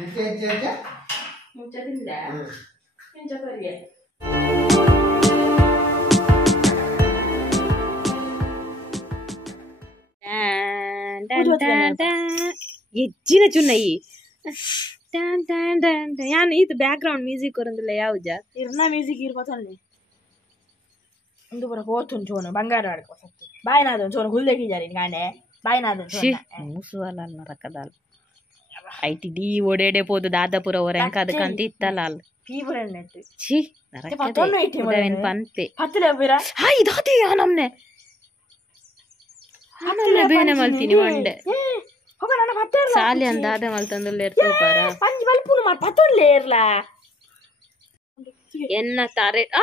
ಮುಂಚದಿಂದ ಮುಂಚೆ ಹೆಚ್ಚಿನ ಚುನ್ನಯಿ ಯಾನು ಇದು ಬ್ಯಾಕ್ ಗ್ರೌಂಡ್ ಮ್ಯೂಸಿಕ್ ಬರಂದಿಲ್ಲ ಯಾವ್ಜ ಇರ್ನ ಮ್ಯೂಸಿಕ್ ಇರ್ಬೋದಲ್ಲಿ ಒಂದು ಬರ ಹೋತು ಚೋನು ಬಂಗಾರ ಆಡ್ಕೋ ಸತ್ತು ಬಾಯಿನಾದ ಚೋನು ಹುಲ್ಲೆಗಿ ಜಾರಿ ಗಾಂಡೆ ಬಾಯಿನಾದ ಮೂಸುವಲ್ಲ ರಕ್ಕದಲ್ಲ ಐಟಿ ಡಿ ಓಡೇಡೆ ಪೋದು ದಾದಾಪುರ ಹೊರಂಕ ಅದಕ್ಕಂತ ಇತ್ತಲ್ಲ ಅಲ್ಲಿ ಫೀವರ್ ನೆಟ್ ಛೀ ಪಂಪೆ ಹತ್ತಲೆ ಬಿರ ಹಾ ಇದಾತಿ ನಮ್ನೆ ಆನಲ್ಲ ಬೇನೆ ಮಾಡ್ತೀನಿ ಒಂಡೆ ಸಾಲಿ ಅಂದ ಅದ ಮಲ್ತಂದಲ್ಲ ಇರ್ತೋಪಾರ ಪಂಜ್ ಬಲ್ಪುನು ಮಾರ್ ಪತ್ತೊಳ್ಳೆ ಇರ್ಲ ಎನ್ನ ತಾರೆಟ್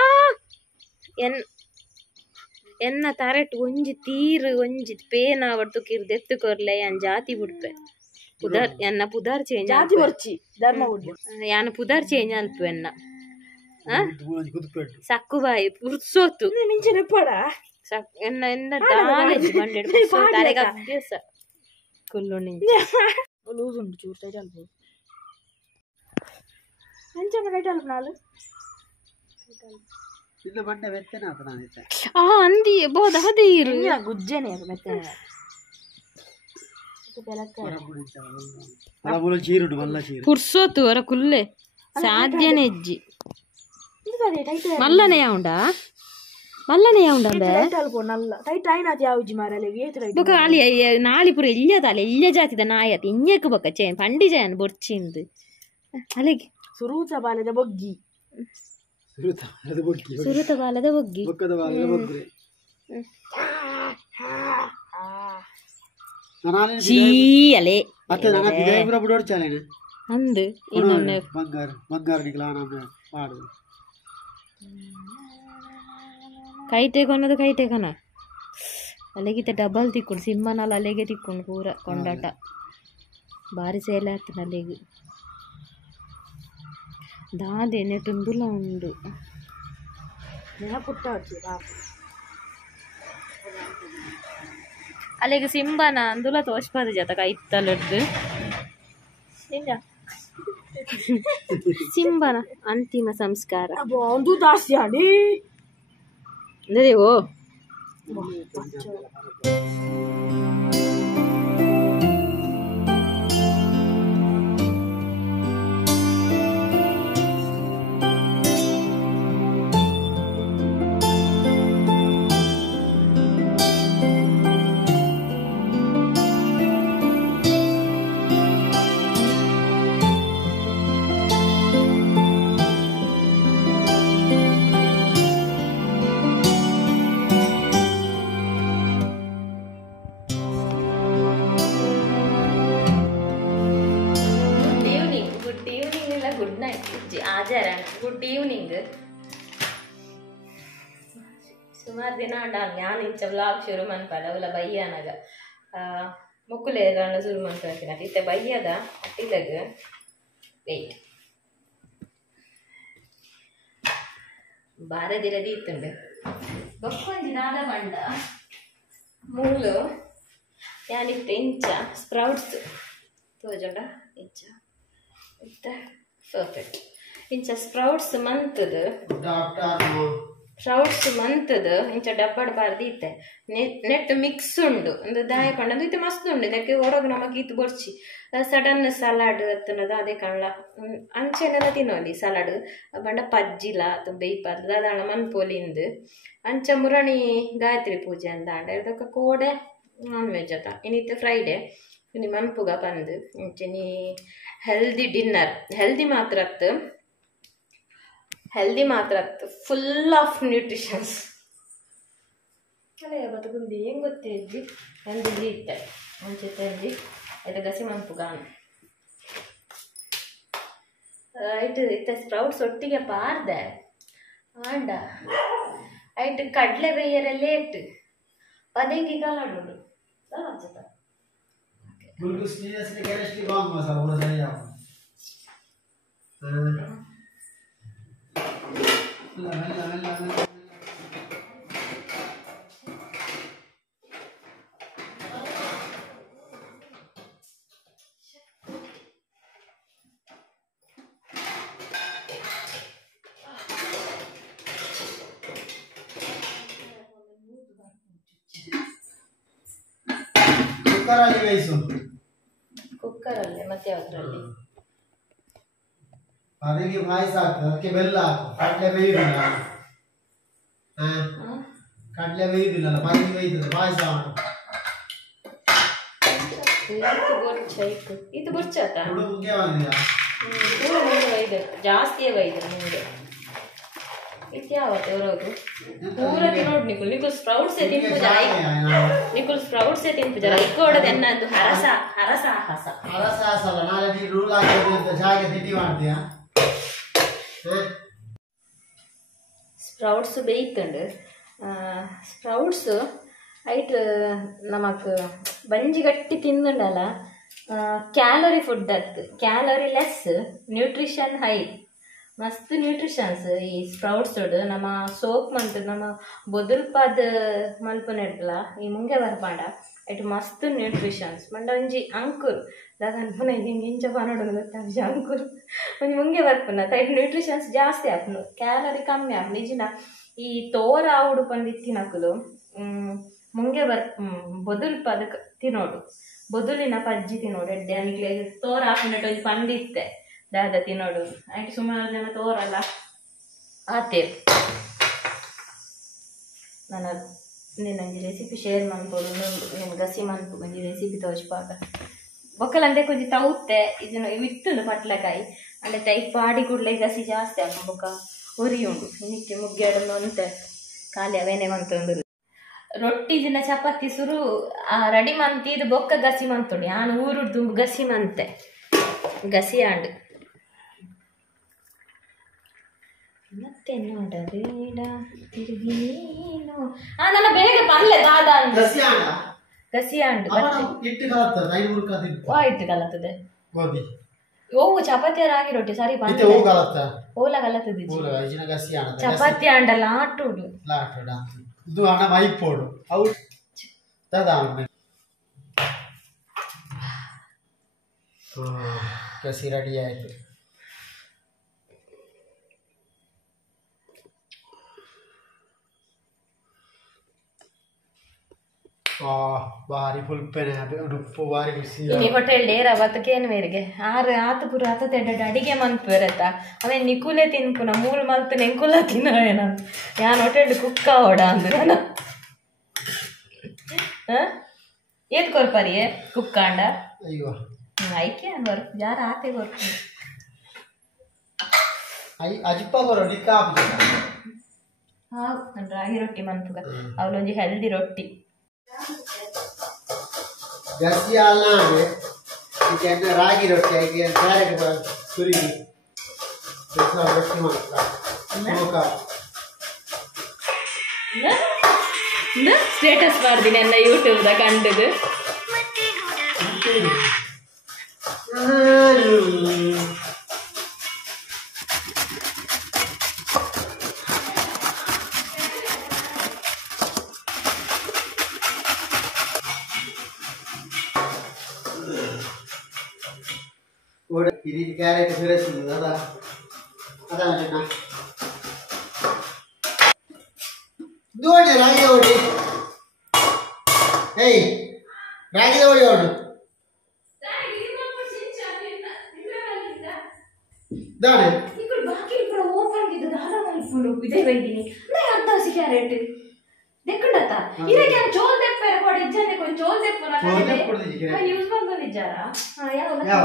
ಎನ್ನ ತಾರೆಟ್ ಒಂಜಿ ತೀರು ಒಂಜಿ ಪೇನ ಅವಡ್ತು ಕಿರ್ ದೆತ್ತುಕೊರ್ಲೆ ಯಾನ್ ಜಾತಿ ಬಿಡ್ಪೆ ಪುದಾರ್ ಎನ್ನ ಪುದಾರ್ ಚೇಂಜ್ ಜಾತಿ ವರ್ಚಿ ಧರ್ಮ ಬಿಡ್ಲೆ ಯಾನ ಪುದಾರ್ ಚೇಂಜ್ ಅಲ್ಪು ಎನ್ನ ಸಕ್ಕುಬಾಯಿ ಪುರ್ಸೋತು ಮಿಂಚೆ ನೆಪ್ಪಡ ಎನ್ನ ಎನ್ನ ದಾಲೆಜ್ ಬಂಡೆಡ್ ತಾರೆಗ ಅಭ್ಯಾಸ ಕುಲ್ಲುಣಿ ಲೂಸ್ ಉಂಟು ಚೂರು ಟೈಟ್ ಅಲ್ಪ ಅಂಚೆ ಟೈಟ್ ಅಲ್ಪ ನಾಲು ಇದು ಬಂಡೆ ಮೆತ್ತನೆ ಆತ ನಾನಿತ್ತೆ ಆ ಅಂದಿ ಬೋದ ಹದೀರು ಗುಜ್ಜೆನೆ ಮೆತ್ತನೆ ಪುರ್ಸೋತು ಅವರ ಕುಲ್ಲೆ ಸಾಧ್ಯನೇ ಅಜ್ಜಿ ಮಲ್ಲನೆ ಉಂಡ ಅಲ್ಲಿ ನಾಳಿ ಪುರ ಇಲ್ಲದಲ್ಲ ಇಲ್ಲ ಜಾತಿದ ನಾಯತ್ ಇಂಜಕ್ ಬೊಕ್ಕ ಚೇನ್ ಪಂಡಿ ಜಯನ್ ಬೊರ್ಚಿಂದು ಅಲೆಗೆ ಸುರೂತ ಬಾಲದ ಬೊಗ್ಗಿ ಸುರೂತ ಬಾಲದ ಬೊಗ್ಗಿ ಚೀ ಅಲೆ ಅಂದು ಕೈಟೆ ಕೊನ್ನದು ಕೈಟೆ ಕನ ಅಲೆಗಿತ ಡಬಲ್ ತಿಕ್ಕೊಂಡು ಸಿಂಹನಲ್ಲಿ ಅಲೆಗೆ ತಿಕ್ಕೊಂಡು ಪೂರ ಕೊಂಡಾಟ ಭಾರಿ ಸೇಲೆ ಆಗ್ತದೆ ಅಲೆಗೆ ದಾದೆ ನೆಟ್ಟುಂದುಲ ಉಂಡು ಪುಟ್ಟ ಅಲೆಗೆ ಸಿಂಬನ ಅಂದುಲ ತೋಷ್ಪದ ಜತ ಕೈತ್ತಲದ್ದು ಸಿಂಬನ ಅಂತಿಮ ಸಂಸ್ಕಾರ ಒಂದು ದಾಸಿ ಆಡಿ ಓ ಗುಡ್ ಈವ್ನಿಂಗ್ ಸುಮಾರು ದಿನ ಅಂಡಾನು ಯಾನ್ ಇಂಚ ವ್ಲಾಗ್ ಶುರು ಮನ್ಪಲ ಅವಲ ಬಯ್ಯನಾಗ ಮುಕ್ಕುಲೇರನ್ನ ಶುರು ಮನ್ಪನ ಇತ್ತೆ ಬಯ್ಯದ ಅಟ್ಟಿದಾಗ ವೆಯ್ಟ್ ಬಾರದಿರದಿ ಇತ್ತುಂಡು ಬೊಕ್ಕೊಂಜಿ ನಾದ ಮಂಡ ಮೂಲು ಯಾನಿತ್ತೆ ಇಂಚ ಸ್ಪ್ರೌಟ್ಸ್ ತೋಜೊಂಡ ಇಂಚ ಇತ್ತ ಪರ್ಫೆಕ್ಟ್ ಇಂಚ ಸ್ಪ್ರೌಟ್ಸ್ ಮಂತದ ಇಂಚ ಡಬ್ಬಡ್ ಬಾರ್ದಿತ್ತೆ ನೆಟ್ ಮಿಕ್ಸ್ ಉಂಡು ಒಂದು ದಾಯ ಪಂಡ ಇತ್ತೆ ಮಸ್ತ್ ಉಂಡು ಇದಕ್ಕೆ ಹೊರಗೆ ನಮಗೆ ಇದು ಬೊರ್ಚಿ ಸಡನ್ ಸಲಾಡ್ ಅತ್ತನದ ಅದೇ ಕಳ್ಳ ಅಂಚೆನೆಲ್ಲ ತಿನ್ನೋಲಿ ಸಲಾಡ್ ಬಂಡ ಪಜ್ಜಿಲ ಬೇಯ್ಪಾರ್ದು ಅದಾಣ ಮನ್ಪೋಲಿಂದು ಅಂಚ ಮುರಣಿ ಗಾಯತ್ರಿ ಪೂಜೆ ಅಂತ ಅಂಡ ಇದಕ್ಕೆ ಕೋಡೆ ನಾನ್ ವೆಜ್ ಅತ ಇನ್ನಿತ್ತೆ ಫ್ರೈಡೆ ಇನ್ನು ಮನ್ಪುಗ ಬಂದು ಇಂಚೆ ಹೆಲ್ದಿ ಡಿನ್ನರ್ ಹೆಲ್ದಿ ಮಾತ್ರ ಫುಲ್ ಆಫ್ ನ್ಯೂಟ್ರಿಷನ್ಸ್ ಅಲ್ಲೇ ಬದುಕುಂದು ಹೆಂಗೆ ಗೊತ್ತಿದ್ದಿ ಹೆಲ್ದಿ ಇತ್ತೆ ಮುಂಚೆ ತಂದು ಇದು ಗಸಿ ಮನ್ಪುಗಾನು ಆಯ್ತು ಇತ್ತೆ ಸ್ಪ್ರೌಟ್ಸ್ ಒಟ್ಟಿಗೆ ಪಾರ್ದೆ ಆಂಡ ಆಯ್ತು ಕಡಲೆ ಬೇಯರೆ ಲೇಟ್ ಪದೇಂಗಿ ಕಾಲಾಡೋದು ಕುಕ್ಕರಲ್ಲಿ ಬೇಯಿಸು. ಕುಕ್ಕರಲ್ಲೇ ಮತ್ತೆ ಯಾವ್ದ್ರಲ್ಲಿ? ಅದಕ್ಕೆ ಪಾಯಸ ಹಾಕು, ಅದಕ್ಕೆ ಬೆಲ್ಲ ಹಾಕು. ಕಡಲೆ ಬೇಯುದಿಲ್ಲ. ಕಡಲೆ ಬೇಯುದಿಲ್ಲ, ಪದವಿ ಬೇಯ್ತದೆ. ಪಾಯಸ ಮಾಡು. ಇದು ಬುರ್ಚಾತ ಮುಖ್ಯ ಬಂದಿಲ್ಲ. ಜಾಸ್ತಿಯೇ ಬೈದ್ರೆ ನಿಮಗೆ. ಇದ್ಯಾವತ್ತೆ ಹೊರಗು ಪೂರ ತಿನ್ನೋಡು ನಿಕುಲ್ ನಿಕುಲ್ ಸ್ಪ್ರೌಟ್ಸೇ ತಿನ್ಪುಜ. ನಿಕುಲ್ ಸ್ಪ್ರೌಟ್ಸೇ ತಿನ್ಪುಜ. ಇಕ್ಕೋಡದ ಎನ್ನದು ಹರಸಾಹಸ ಅಲ್ಲ. ನಾಳೆ ನೀನು ರೂಲ್ ಹಾಕಿದ್ರೆ ಅಂತ ಜಾಗೆ ತಿಂಡಿ ಮಾಡ್ತೀಯಾ? ಸ್ಪ್ರೌಟ್ಸ್ ಬೇಯ್ತಂಡು. ಸ್ಪ್ರೌಟ್ಸ್ ಐಟ್ ನಮಕ್ ಬಂಜಿ ಗಟ್ಟಿ ತಿಂದುಂಡಲ್ಲ. ಕ್ಯಾಲರಿ ಫುಡ್ ಅತ್ತು, ಕ್ಯಾಲರಿ ಲೆಸ್, ನ್ಯೂಟ್ರಿಷನ್ ಹೈ. ಮಸ್ತ್ ನ್ಯೂಟ್ರಿಷನ್ಸ್ ಈ ಸ್ಪ್ರೌಟ್ಸ್ ನಮ್ಮ ಸೋಪ್ ಮಂತ್ ನಮ್ಮ ಬೊದಲ್ಪಾದ ಮಲ್ಪನಿಡ್ಲ ಈ ಮುಂಗೆ ಬರ್ಪಾಂಡ ಐಟ್ ಮಸ್ತ್ ನ್ಯೂಟ್ರಿಷನ್ಸ್ ಮಂಡ ಒಂಜಿ ಅಂಕುರ್ ದಾಗ ಅನ್ಪುನ ಹಿಂಗೆ ಇಂಚ ಪಾನೋಡು ಗೊತ್ತಾಗ ಅಂಕುರ್ ಒಂಜಿ ಮುಂಗೆ ಬರ್ಪುನ ಐಟ್ ನ್ಯೂಟ್ರಿಷನ್ಸ್ ಜಾಸ್ತಿ ಆಪುನು, ಕ್ಯಾಲರಿ ಕಮ್ಮಿ ಆಪುನು. ಈಜಿನ ಈ ತೋರ ಆವುಡು ಪಂದು ತಿನ್ನಕುಲು ಮುಂಗೆ ಬೊದಲ್ಪಾದ ತಿನ್ನೋಡು, ಬೊದುಲಿನ ಪಜ್ಜಿ ತಿನ್ನೋಡು ಎಡ್ಡೆ ಅನಿಗೆ ತೋರ ಹಾಕೊಂಡಟ್ಟು ಒಂದು ಪಂದಿತ್ತೆ ದಾದ ತಿನ್ನೋಡು. ಆಯ್ತು ಸುಮಾರು ಜನ ತೋರಲ್ಲ ಆತೇರು. ನಾನು ನಿನ್ನೊಂದು ರೆಸಿಪಿ ಶೇರ್ ಮಾಡ್ಬೋದು, నేను ಗಸಿ ಮನ್ಪು ಒಂಜಿ ರೆಸಿಪಿ ತೋಚ್ಪಾಗ ಬೊಕ್ಕಲಂದೆ ಕೊಂಚ ತೌತ್ತೆ ಇದನ್ನು ಇತ್ತುಂಡು ಪಟ್ಲಕಾಯಿ ಅಂದ್ರೆ ಟೈಪ್ ಪಾಡಿ ಕೂಡಲೇ ಗಸಿ ಜಾಸ್ತಿ ಆಗ ಬೊಕ್ಕ ಉರಿ ಉಂಡು ಇನ್ನಿಕ್ಕೆ ಮುಗ್ಗ್ಯಾಡನ್ನು ಅಂತ ಖಾಲಿ ಅವೇನೇ ಮಂತೊಂದು. ರೊಟ್ಟಿ ದಿನ ಚಪಾತಿ ಸುರು ರೆಡಿ ಮಂತಿದ್ದು ಬೊಕ್ಕ ಗಸಿ ಮಂತುಂಡು. ನಾನು ಊರುಡ್ದು ಗಸಿ ಮಂತೆ ಗಸಿ ಆಂಡು ಮತ್ತೆ ನೋಡಬೇಡ ತಿರುಗಿ ನೀನು. ನನ್ನ ಬೇಗ ಬರ್ಲೆ ದಾದ ಗಸಿ ಆಂಡು ಇಟ್ಟು ಕಲತ್ತದೆ ಓವು ಚಪಾತಿ ರಾಗಿ ರೊಟ್ಟಿ ಸರಿ ಓಲ ಕಲತದ ಚಪಾತಿ ಆಂಡಲ್ಲ ಆಟೋಡು ಇದು ಹಣ ಮೈಪೋಡು ಅವು ಕಸಿ ರೆಡಿ ಆಯ್ತು. ಬಾರಿ ಫುಲ್ಪೆನೆ ಉಡುಪು ಬಾರಿ ಖುಷಿ. ಹೋಟೆಲ್ ಡೇರ ಅವತ್ತಕ್ಕೇನು ಮೇರೆಗೆ ಆರು ಆತು ಪುರ ಆತತೆಡ್ಡ ಅಡಿಗೆ ಮಂತು ಬರತ್ತ ಅವೇ ನಿಕುಲೆ ತಿನ್ಪುನ ಮೂಲ ಮಲ್ತು ನೆಂಕುಲ ತಿನ್ನೋಣ ಯಾನ್ ಹೋಟೆಲ್ ಕುಕ್ಕ ಓಡ ಅಂದ್ರು ನಾನು ಏತ್ ಕೊರ್ಪರಿ ಕುಕ್ಕಾಂಡ ಅಯ್ಯೋ ಐಕೆ ಅಂದ್ರು ಯಾರ ಆತೆ ಕೊರ್ಪ ಅಜಿಪ್ಪ ಬರೋ ಡಿಕ್ಕ ರಾಗಿ ರೊಟ್ಟಿ ಮನ್ಪುಗ ಅವಳೊಂಜಿ ಹೆಲ್ದಿ ರೊಟ್ಟಿ ಗಸಿ ಅಲ್ಲ ಈಗ ರಾಗಿ ರೊಟ್ಟಿ ಆಗಿ ಕ್ಯಾರೆಟ್ ಸುರಿ ರೊಟ್ಟಿ ಮಾಡ್ತಾ ಸ್ಟೇಟಸ್ ಮಾಡ್ತೀನಿ ಎಲ್ಲ ಯೂಟ್ಯೂಬ್ದ ಕಂಡದು. ఇది క్యారెట్ ఫిరేస్తుంది కదా అదా దోడి రాగి దోడి ఏయ్ రాగి దోడి ఓడు దాని ఇక్కడ బాకి ఇక్కడ ఓపెన్ గిద దాదా మల్పును ఇదే వైదిని నే అర్ధాసి క్యారెట్ ದೆಕ್ಕಂಡತ್ತ ಇರಕ್ಕೆ ಚೋಲ್ ದೆಪ್ಪೆರ ಕೊಡ ಇಜ್ಜನೆ ಕೊನ್ ಚೋಲ್ ದೆಪ್ಪನ ಕಡೆ ಯೂಸ್ ಮಾಡ್ಕೊಂಡಿದ್ದಾರಾ ಯಾವ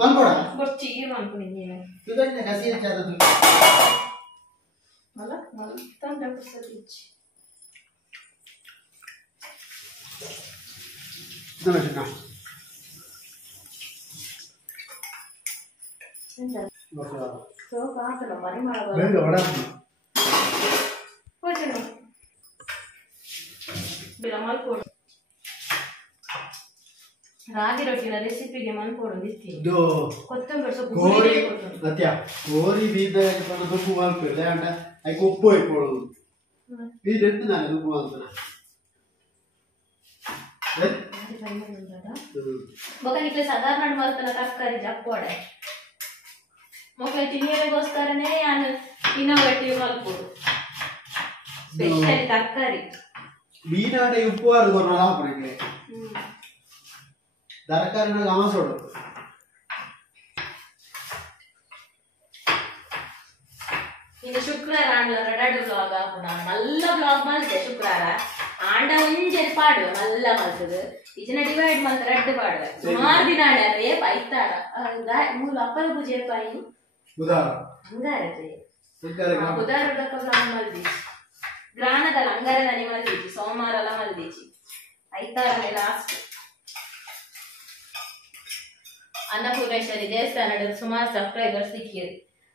ಬಂದ್ಕೊಡ ಗೊಚ್ಚಿ ಏನು ಅನ್ಕೊಂಡಿದ್ದೀನಿ ಇದನ್ನ ಗಸಿ ಹೆಚ್ಚಾದದು ಅಲ್ಲ ತಂದ ಪುಸ್ತಕಿಚ್ಚಿ ಇದನ್ನ ಸೊ ಕಾಸನ ಮನೆ ಮಾಡಬಹುದು ಬೇಗ ವಡ ಹೋಚನು ಬಿಲ ಮಲ್ಕೋಡು ರಾಗಿ ರೊಟ್ಟಿನ ರೆಸಿಪಿಗೆ ಮಲ್ಕೋಡು ದಿತ್ತಿ ಇದು ಕೊತ್ತಂಬರಿ ಸೊಪ್ಪು ಗೋರಿ ಅತ್ಯ ಗೋರಿ ಬೀದ ಪಣ ದುಪ್ಪು ಮಲ್ಪೆ ಅಂಡ ಐ ಉಪ್ಪು ಇಟ್ಕೊಳ್ಳೋದು ಬೀದ ಎತ್ತು ನಾನು ದುಪ್ಪು ಅಂತ ಬೊಕನಿಕ್ಲೆ ಸಾಧಾರಣ ಮಲ್ಪನ ತರಕಾರಿ ಜಪ್ಪೋಡೆ ಮೊಕೈ ತಿನ್ನಿಗೋಸ್ಕರನೇ ನಾನು ಇನ್ನೋವೇಟಿವ್ ಮಲ್ಪೋಡು ಸ್ಪೆಷಲ್ ತರಕಾರಿ ಮೀನಾಡೆ ಉಪ್ಪು ಆರು ಕೊರಲ್ಲ ಹಾಕೋಣಕ್ಕೆ ತರಕಾರಿ ಗಮಸೋಡು ಇದು ಶುಕ್ರವಾರ ಆಂಡ್ಲ ರಡಾಡು ಬ್ಲಾಗ್ ಆಪುನ ಮಲ್ಲ ಬ್ಲಾಗ್ ಮಲ್ತೆ ಶುಕ್ರವಾರ ಆಂಡ ಒಂಜೆ ಪಾಡುವೆ ಮಲ್ಲ ಮಲ್ತದು ಇಜನ ಡಿವೈಡ್ ಮಲ್ತ ರಡ್ಡು ಪಾಡುವೆ ಸುಮಾರು ದಿನ ರೇಪ ಐತಾರ ಮೂಲ ಅಪ್ಪಲ ಪೂಜೆ ಪಾಯಿ ಉದಾರ ಅಂಗಾರತೆ ಉದಾರದಕ್ಕ ಬ್ಲಾಗ್ ಮಲ್ದೀಚಿ ಗ್ರಾಣದಲ್ಲ ಅಂಗಾರದನಿ ಮಲ್ದೀಚಿ ಸೋಮವಾರಲ್ಲ ಮಲ್ದೀಚಿ ಐತಾರನೇ ಲಾಸ್ಟ್ ಅನ್ನಪೂರ್ಣೇಶ್ವರಿ ದೇವಸ್ಥಾನದ ಸುಮಾರು ಸಬ್ಸ್ಕ್ರೈಬರ್ಸ್ ಸಿಕ್ಕಿರಿ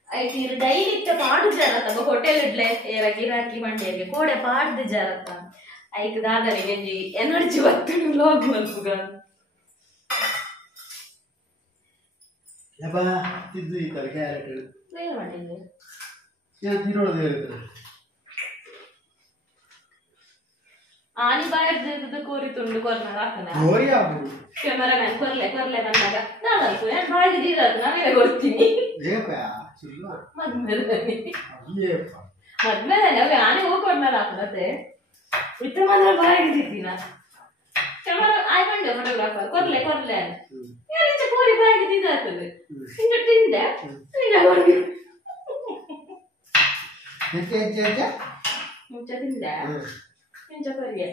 ಐತಿ ಡೈಲಿ ಪಾಡು ಜರತ್ತ ಹೋಟೆಲ್ ಇಡ್ಲೆ ಏರ ಗಿರಾಕಿ ಮಂಡಿಯರಿಗೆ ಕೋಡೆ ಪಾಡ್ದು ಜರತ್ತ ಐಕ್ ದಾದನಿ ಗೆಂಜಿ ಎನರ್ಜಿ ಬತ್ತು ಲೋಗ್ ಮಲ್ಪುಗ ಯಪ್ಪ ತಿದ್ದು ಈ ತರ ಕ್ಯಾರೆಟ್ ಏನು ಮಾಡಿದ್ದೆ ಏನು ತಿನ್ನೋದು ಹೇಳಿದ್ರೆ ಆನಿ ಬಾಯರ್ದು ಕೋರಿ ತುಂಡು ಕೊರ್ನ ಹಾಕನ ಕೋರಿ ಆಗ್ಬೋದು ಕ್ಯಾಮರಾ ಮ್ಯಾನ್ ಕೊರ್ಲೆ ಬಂದಾಗ ನಾನಲ್ಕು ನಾನು ಬಾಯಿಗೆ ನೀರದು ನಾನೇ ಕೊಡ್ತೀನಿ ಮದ್ಮೇಲೆ ಅವೆ ಆನೆ ಹೋಗ್ಕೊಂಡ್ಮೇಲೆ ಹಾಕನತ್ತೆ ಇತ್ತ ಮಾತ್ರ ಬಾಯಿಗೆ ತಿಂತೀನ ಕ್ಯಾಮರಾ ಆಯ್ಕೊಂಡೆ ಫೋಟೋಗ್ರಾಫರ್ ಕೊರ್ಲೆ ಏನಿಂಚ ಕೋರಿ ಬಾಯಿಗೆ ತಿಂದಾಗ್ತದೆ ತಿಂದೆ ಮುಂಚೆ ತಿಂದೆ ಮುಂಚೆ ಕೊರಿಯ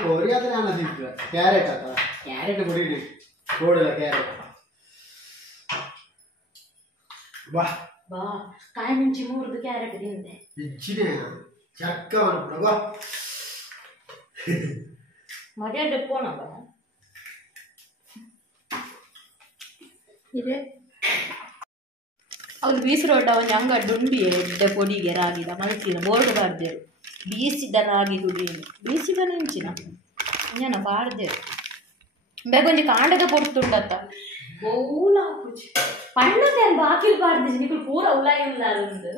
ಕೋರಿ ಆದ್ರೆ ನಾನು ತಿಂತ ಕ್ಯಾರೆಟ್ ಆತ ಕ್ಯಾರೆಟ್ ಕುಡಿಡಿ ಗೋಡಲ್ಲ ಕ್ಯಾರೆಟ್ ಬಾ ಬಾ ಕಾಯಿ ಮುಂಚಿ ಮೂರ್ದು ಕ್ಯಾರೆಟ್ ತಿಂದೆ ಇಚ್ಚಿನೇ ಚಕ್ಕ ಮಾಡ್ಬಿಡ ಬಾ ಮರ್ಯಾದೆ ಪೋಣ ಬಾ ಇದೆ ಅವ್ರು ಬೀಸಿರೋಟ ಒಂದು ಅಂಗಡಿ ಉಂಡಿ ಎಡ್ಡೆ ಪೊಡಿಗೆ ರಾಗಿದ ಮಲ್ತಿನ ಬೋರ್ಡ್ ಬಾರ್ದೇರು ಬೀಸಿದ ರಾಗಿ ಹುಡಿಯನ್ನು ಬೀಸಿದ ನೆಂಚಿನ ಇಂಜನ ಬಾರ್ದೇರು ಬೇಗೊಂದು ಕಾಂಡದ ಪೊಡ್ತುಂಡತ್ತ ಗೋಲ ಪಣ್ಣದೆ ಅಲ್ಲಿ ಬಾಕಿಲ್ ಬಾರ್ದಿಸಿ ನಿಕ್ಕಳು ಪೂರ ಉಲಾಯಿ ಉಲ್ಲಾರು ಒಂದು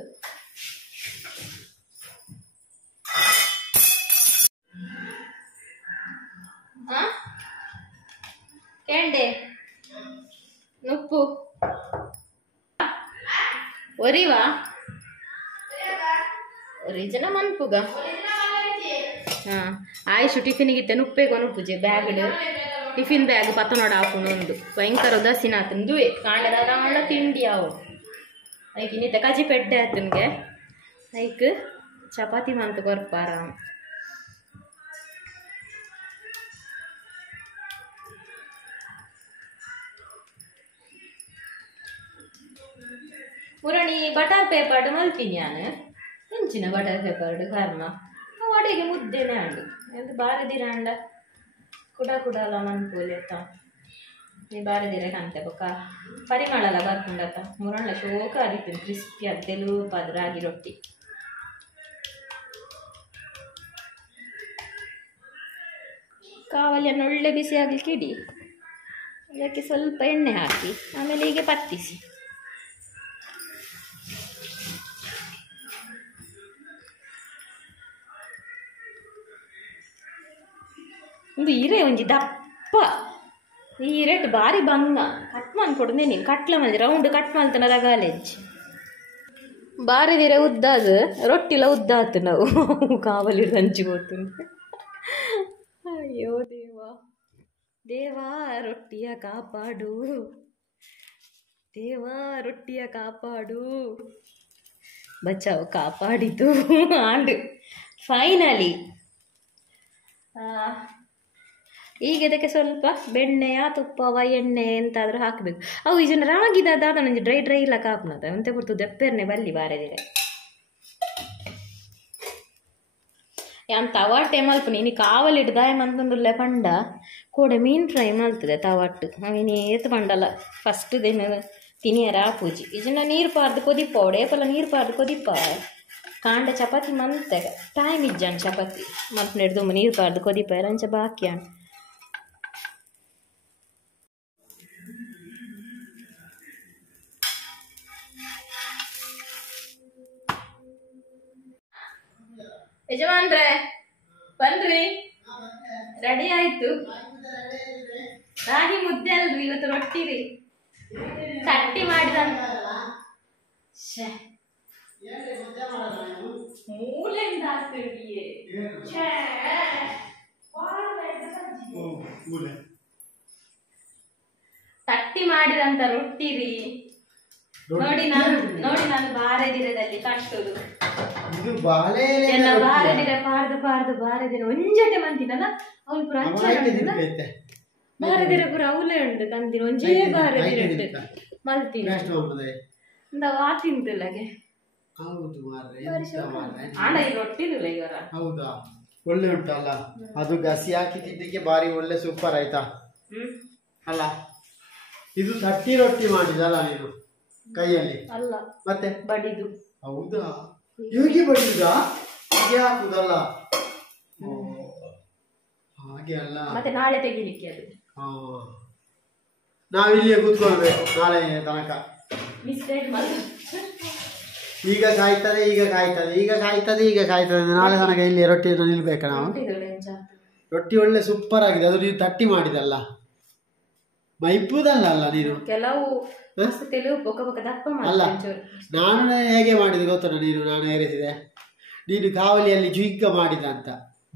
ಕೇಂಡೆ ನುಪ್ಪು ಒರಿವಾ ಒರಿಜನ ಮನ್ಪುಗ ಆಯುಷು ಟಿಫಿನಿಗಿತ್ತೆ ನುಪ್ಪೆ ಕೊನುಪ್ಪುಜೆ ಬ್ಯಾಗ್ಡ್ ಟಿಫಿನ್ ಬ್ಯಾಗ್ ಪತ್ತನೋಡ ಹಾಕೊಂಡು ಒಂದು ಭಯಂಕರ ಉದಾಸೀನ ಆತನ ದುವೆ ಕಾಂಡದ ತಿಂಡಿ ಅವು ಐಕ್ ಇನ್ನಿತ್ತ ಕಜಿ ಪೆಡ್ಡೆ ಆತನ್ಗೆ ಐಕ್ ಚಪಾತಿ ಮಂತ್ ಕೊರ್ಪಾರ ಪುರಣಿ ಬಟರ್ ಪೇಪರ್ಡ್ ಮಲ್ಪಿನಿ ನಾನು ಹೆಂಚಿನ ಬಟರ್ ಪೇಪರ್ಡ್ ಕರ್ಮ ಒಡೆಗೆ ಮುದ್ದೆನೆ ಆಂಡು ಎಂತ ಬಾರದಿರ ಅಂಡ ಕುಡಲ್ಲ ಮನ್ಪೂಲೆ ಅತ್ತ ನೀ ಬಾರದಿರ ಕಂತೆ ಬೊಕ್ಕ ಪರಿಮಳ ಎಲ್ಲ ಬರ್ಕೊಂಡತ್ತ ಮುರಣ್ಣ ಶೋಕ ಆದಿತ್ತು ಕ್ರಿಸ್ಪಿ ಅದ್ದೆಲು ಪದ ರಾಗಿ ರೊಟ್ಟಿ ಕಾವಲಿಯನ್ನು ಒಳ್ಳೆ ಬಿಸಿ ಆಗಲಿಕ್ಕೆ ಇಡಿ ಅದಕ್ಕೆ ಸ್ವಲ್ಪ ಎಣ್ಣೆ ಹಾಕಿ ಆಮೇಲೆ ಹೀಗೆ ಪತ್ತಿಸಿ ಒಂದು ಹೀರೆ ಒಂಜಿ ದಪ್ಪ ಹೀರೆಟ್ ಬಾರಿ ಬಂಗ ಕಟ್ ಮಾಡ್ಕೊಡ್ದೆ ನೀನು ಕಟ್ಲ ಮಂದಿ ರೌಂಡ್ ಕಟ್ ಮಾಡ್ತಾನ ರಗಾಲೆಜ್ಜಿ ಬಾರಿ ದಿರೆ ಉದ್ದಾದ ರೊಟ್ಟಿಲ ಉದ್ದಾತು ನಾವು ಕಾವಲಿಡ್ ಹಂಚಿ ಹೋಗ್ತುಂಟು ಅಯ್ಯೋ ದೇವಾ ರೊಟ್ಟಿಯ ಕಾಪಾಡು ದೇವಾ ರೊಟ್ಟಿಯ ಕಾಪಾಡು ಬಚಾವ್ ಕಾಪಾಡಿತು ಆಂಡು ಫೈನಲಿ ಈಗ ಇದಕ್ಕೆ ಸ್ವಲ್ಪ ಬೆಣ್ಣೆಯ ತುಪ್ಪವ ಎಣ್ಣೆ ಎಂತಾದ್ರೂ ಹಾಕಬೇಕು ಅವು ಇದನ್ನು ರಾಗಿದಾದ ನನಗೆ ಡ್ರೈ ಇಲ್ಲ ಕಾಪುನದ ಎಂತ ಕೊಡ್ತು ದೆಪ್ಪೆರ್ನೆ ಬಲ್ಲಿ ಬಾರದಿರೆ ಯಾನ್ ತವಾಟೆ ಮಲ್ಪು ನೀನು ಕಾವಲಿಟ್ಟು ದಾಯ ಮಂತಂದುಲ್ಲೆ ಪಂಡ ಕೋಡೆ ಮೀನು ಫ್ರೈ ಮಲ್ತದೆ ತವಾಟು ಅವಿನಿ ಏತ್ ಪಂಡಲ್ಲ ಫಸ್ಟ್ ದಿನ ತಿನಿಯರ ಪೂಜಿ ಇದನ್ನ ನೀರು ಪಾರ್ದು ಕೊದಿಪ್ಪ ಒಡೇಪಲ್ಲ ನೀರು ಪಾರ್ದು ಕೊದಿಪ್ಪ ಕಾಂಡ ಚಪಾತಿ ಮಂತೆಗ ಟೈಮ್ ಇಜ್ಜಾಣ ಚಪಾತಿ ಮಂತ್ ನೆಡ್ದು ನೀರು ಪಾರ್ದು ಕೊದಿಪ್ಪ ಎಲ್ಲಂಚ ಬಾಕಿ ಅಣ್ಣ ಯಜಮಾನ್ರೆ ಬನ್ರಿ ರೆಡಿ ಆಯ್ತು ರಾಗಿ ಮುದ್ದೆ ಅಲ್ರಿ ಇವತ್ತು ರೊಟ್ಟಿ ರೀ ಕಟ್ಟಿ ಮಾಡಿದ ಮೂಲೆಯಿಂದ ಹಾಕ್ತಿರ್ತೀಯೇ ತಟ್ಟಿ ಮಾಡಿದಂತ ರೊಟ್ಟಿ ರೀ. ನೋಡಿ ನಾನು ಬಾರದಿರದಲ್ಲಿ ತಟ್ಟುದು ಇದು ಬಾಳೆ ಎಲ್ಲ ಬಾರದಿರ ಬಾರದಿರ ಒಂಜಟೆ ಮಂತಿನಲ್ಲ ಅವಳು ಪುರ ಬಾರದಿರ ಪುರ ಅವಲೇ ಉಂಡು ತಂದಿನ ಒಂಜೇ ಬಾರದಿರ ಉಂಡು ಮಲ್ತೀನಿ ವಾ ತಿಂತುಲ್ಲಗೆ. ಹೌದು ಆಡ ಈ ರೊಟ್ಟಿದಿಲ್ಲ ಇವರ. ಹೌದಾ, ಒಳ್ಳೆ ಉಂಟಲ್ಲ ಅದು. ಗಸಿ ಹಾಕಿ ತಿನ್ನಕ್ಕೆ ಬಾರಿ ಒಳ್ಳೆ ಸೂಪರ್ ಆಯ್ತಾ ಅಲ್ಲ. ಇದು ತಟ್ಟಿ ರೊಟ್ಟಿ ಮಾಡಿದಲ್ಲ ನೀನು ಕೈಯಲ್ಲಿ? ಅಲ್ಲ, ಮತ್ತೆ ಬಡಿದು. ಹೌದಾ, ಹೇಗೆ ಬಡಿಯುದಾ? ಹಾಗೆ ಹಾಕುದಲ್ಲ, ಹಾಗೆ ಅಲ್ಲ. ಮತ್ತೆ ನಾಳೆ ತೆಗಿಲಿಕ್ಕೆ ಅದು. ನಾವಿಲ್ಲಿಯೇ ಕೂತ್ಕೊಳ್ಬೇಕು ನಾಳೆ ತನಕ. ಈಗ ಕಾಯ್ತದೆ ನಾಳೆ ತನಕ ಇಲ್ಲಿ ರೊಟ್ಟಿ ನಿಲ್ಬೇಕ ನಾವು. ರೊಟ್ಟಿ ಒಳ್ಳೆ ಸೂಪರ್ ಆಗಿದೆ. ಅದು ನೀನು ತಟ್ಟಿ ಮಾಡಿದಲ್ಲ, ಮೈಪುದಲ್ಲ ಅಲ್ಲ ನೀನು. ಕೆಲವು ಅಲ್ಲ, ನಾನು ಹೇಗೆ ಮಾಡಿದೆ ಗೊತ್ತಲ್ಲ ನೀನು? ನಾನು ಏರಿಸಿದೆ, ನೀನು ಕಾವಲಿಯಲ್ಲಿ ಜುಯ್ಕ ಮಾಡಿದ ಅಂತ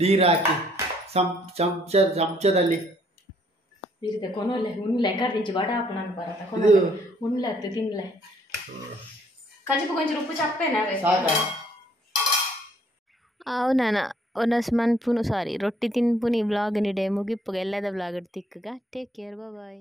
ನೀರು ಹಾಕಿ ಚಮಚದಲ್ಲಿ ಕೊನೊಲ್ಲೆ ಉಣ್ಲೆ ಕರ್ದಿಂಚಿ ಬಡಾಪು ನಾನು ಬರತ್ತ ಉಣ್ಲೆ ಅತ್ತು ತಿನ್ಲೆ ಕಜಿಪು ಕೊಂಚ ಉಪ್ಪು ಚಪ್ಪೇನೆ అవునా ಒನಸ್ ಮನ್ಪುನು ಸಾರಿ ರೊಟ್ಟಿ ತಿನ್ಪುನಿ ಬ್ಲಾಗ್ ನಿಡೆ ಮುಗಿಪ್ಪುಗ ಎಲ್ಲದ ಬ್ಲಾಗ್ ತಿಕ್ಕಗ ಟೇಕ್ ಕೇರ್ ಬಾಯ್.